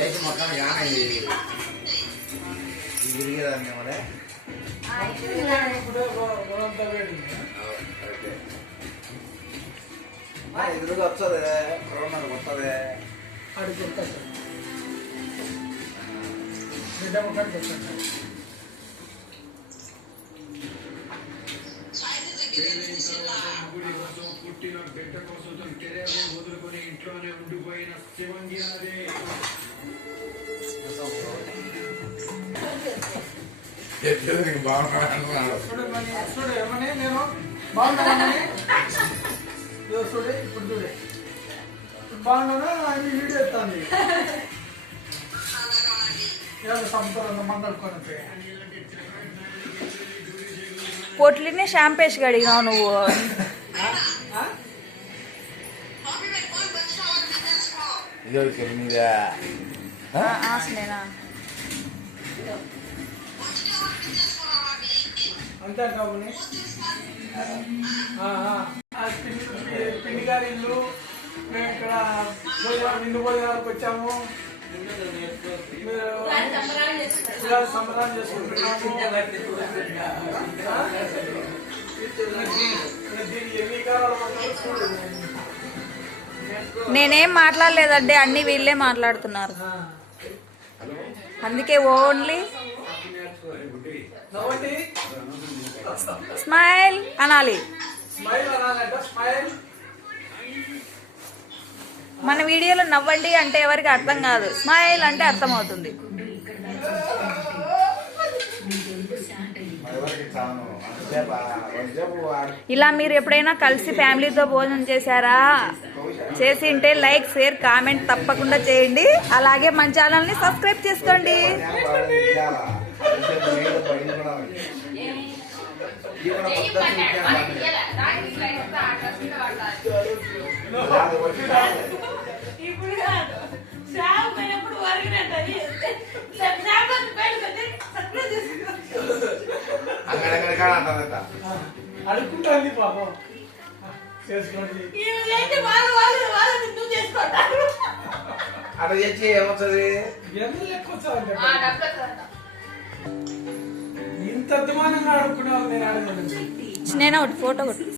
ఏసి మొత్తం యానది ఇరిగేదాన్ని మరే ఎదురుగా వచ్చదే కరోనా వస్తుంది అడిగి బిడ్డ ఒకటి పుట్టిన బిడ్డ కోసం కెరీర్ వదులుకొని ఇంట్లోనే ఉండిపోయిన శివంగి అదే నేను బాగున్నాను చూడే ఇప్పుడు చూడే బాగున్నా ఆయన వీడియో ఎత్తాంది సంపూర్ణ మాట్లాడుకోని పొట్లిని షాంపేష్ గడిగినావు నువ్వు అంతే కాబట్టి పిండి గారి ఇల్లు మేము ఇక్కడ నిండు భోజనాలకు వచ్చాము సంబరాలు చేసుకుంటున్నాము ఎన్ని కాలాలు నేనేం మాట్లాడలేదండి, అన్ని వీళ్ళే మాట్లాడుతున్నారు. అందుకే ఓన్లీ స్మైల్ అనాలి. మన వీడియోలో నవ్వండి అంటే ఎవరికి అర్థం కాదు, స్మైల్ అంటే అర్థం అవుతుంది. ఇలా మీరు ఎప్పుడైనా కలిసి ఫ్యామిలీతో భోజనం చేశారా? చేసి ఉంటే లైక్, షేర్, కామెంట్ తప్పకుండా చేయండి. అలాగే మన ఛానల్ని సబ్స్క్రైబ్ చేసుకోండి. అడుక్కుంటుంది పాపం చేసుకోండి. అట్లా చేసి ఏమవుతుంది? ఇంత అద్మానంగా అడుక్కునే వాళ్ళు నేను అడగలేదు. నేను ఒకటి ఫోటో కొట్టు.